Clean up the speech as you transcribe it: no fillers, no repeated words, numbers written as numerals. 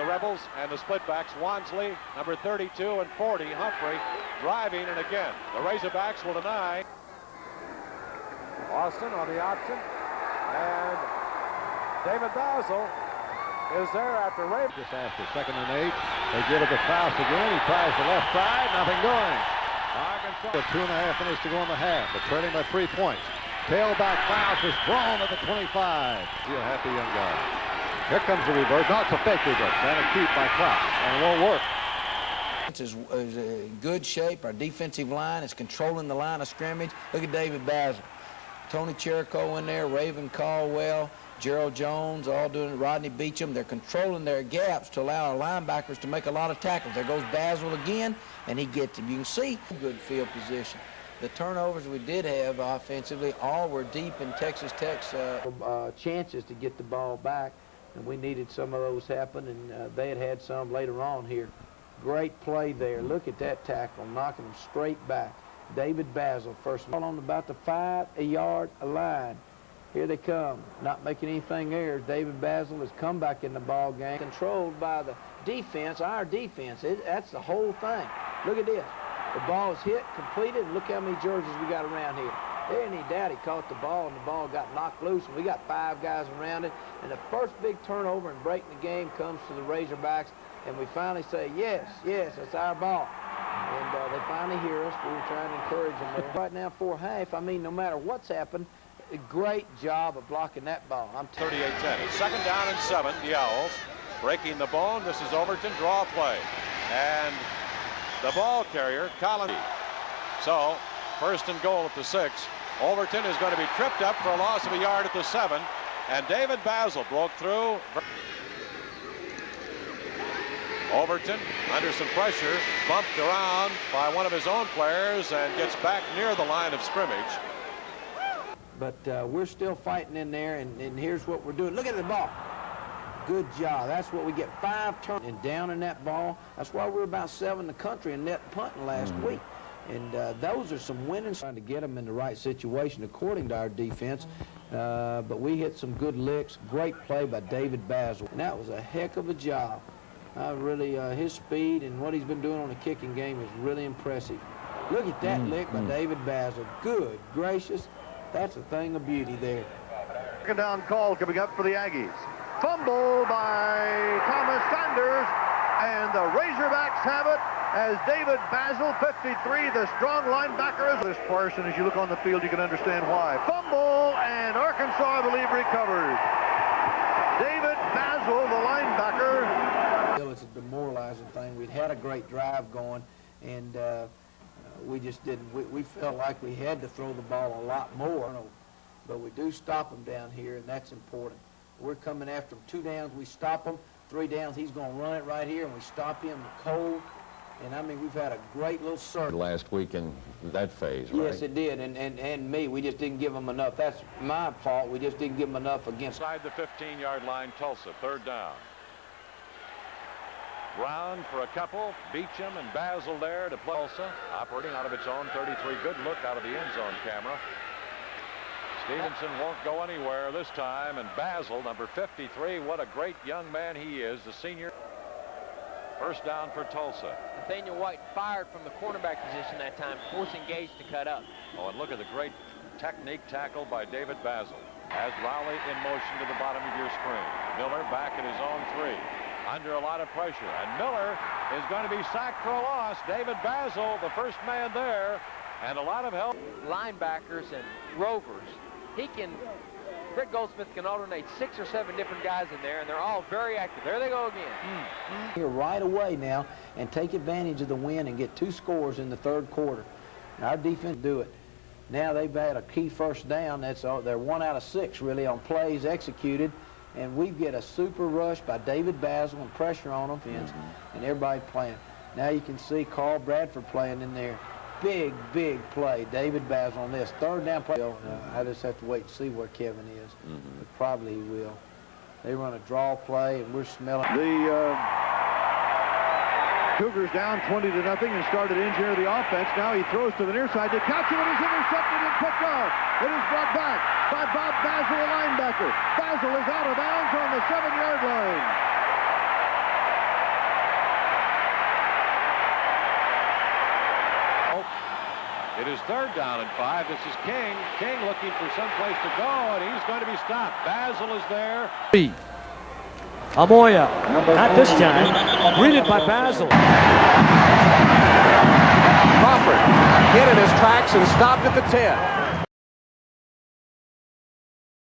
the Rebels, and the splitbacks, Wansley, number 32 and 40, Humphrey, driving, and again, the Razorbacks will deny. Austin on the option, and David Bazzel is there after Ray. Just after 2nd and 8, they give it to Faust again. He tries the left side, nothing going. Arkansas with 2.5 minutes to go in the half, but trailing by 3 points. Tailback Faust is thrown at the 25. He's a happy young guy. Here comes the reverse. No, it's a fake reverse. And a keep by Klaus, and it won't work. Is in good shape. Our defensive line is controlling the line of scrimmage. Look at David Bazzel. Tony Cherico in there, Raven Caldwell, Gerald Jones, all doing it, Rodney Beecham. They're controlling their gaps to allow our linebackers to make a lot of tackles. There goes Bazzel again, and he gets him. You can see good field position. The turnovers we did have offensively all were deep in Texas Tech's chances to get the ball back, and we needed some of those happen, and they had some later on here. Great play there. Look at that tackle, knocking them straight back. David Bazzel, first ball on about the 5-yard line. Here they come, not making anything there. David Bazzel has come back in the ball game. Controlled by the defense, our defense. That's the whole thing. Look at this. The ball is hit, completed, and look how many jerseys we got around here. There ain't any doubt he caught the ball, and the ball got knocked loose, and we got 5 guys around it. And the first big turnover and break in the game comes to the Razorbacks, and we finally say, yes, it's our ball. And they finally hear us. We were trying to encourage them there. Right now, for half, I mean, no matter what's happened, a great job of blocking that ball. I'm 38-10. It's 2nd down and 7. The Owls breaking the bone. This is Overton. Draw play. And the ball carrier, Collins. So, 1st and goal at the 6. Overton is going to be tripped up for a loss of a yard at the 7. And David Bazzel broke through. Overton, under some pressure, bumped around by one of his own players and gets back near the line of scrimmage. But we're still fighting in there, and here's what we're doing. Look at the ball. Good job. That's what we get. 5 turns and down in that ball. That's why we're about 7 in the country in net punting last week. And those are some winnings. Trying to get them in the right situation according to our defense. But we hit some good licks. Great play by David Bazzel. And that was a heck of a job. Really, his speed and what he's been doing on the kicking game is really impressive. Look at that lick by David Bazzel. Good gracious. That's a thing of beauty there. 2nd down call coming up for the Aggies. Fumble by Thomas Sanders, and the Razorbacks have it as David Bazzel, 53, the strong linebacker. This Parson, as you look on the field, you can understand why. Fumble, and Arkansas, I believe, recovers. David Bazzel, the linebacker. It's a demoralizing thing. We'd had a great drive going, and we just didn't. We felt like we had to throw the ball a lot more, but we do stop them down here, and that's important. We're coming after them 2 downs, we stop them. 3 downs, he's going to run it right here, and we stop him cold. And I mean, we've had a great little circle. Last week in that phase, right? Yes, it did, and me, we just didn't give them enough. That's my fault. We just didn't give them enough against. Inside the 15-yard line, Tulsa, 3rd down. Brown for a couple, Beecham and Bazzel there to Tulsa, operating out of its own 33. Good look out of the end zone camera. Stevenson won't go anywhere this time, and Bazzel, number 53, what a great young man he is, the senior. 1st down for Tulsa. Nathaniel White fired from the cornerback position that time, forcing Gage to cut up. Oh, and look at the great technique tackle by David Bazzel. As Rowley in motion to the bottom of your screen. Miller back at his own 3. Under a lot of pressure, and Miller is going to be sacked for a loss. David Bazzel, the first man there, and a lot of help. Linebackers and rovers. Rick Goldsmith can alternate 6 or 7 different guys in there, and they're all very active. There they go again. Here right away now, and take advantage of the win and get 2 scores in the 3rd quarter. Our defense do it. Now they've had a key 1st down. That's all. They're 1 out of 6 really on plays executed. And we get a super rush by David Bazzel and pressure on them, and everybody playing. Now you can see Carl Bradford playing in there. Big play. David Bazzel on this. 3rd down play. I just have to wait to see where Kevin is. But probably he will. They run a draw play, and we're smelling. The Cougars down 20-0 and started to engineer the offense. Now he throws to the near side to catch him, and he's intercepted and picked off. It is brought back by Bob Bazzel, a linebacker. Bazzel is out of bounds on the 7-yard line. It is 3rd down and 5. This is King. King looking for some place to go, and he's going to be stopped. Bazzel is there. Amoya, not this time, greeted by Basil. Crawford hit in his tracks and stopped at the 10.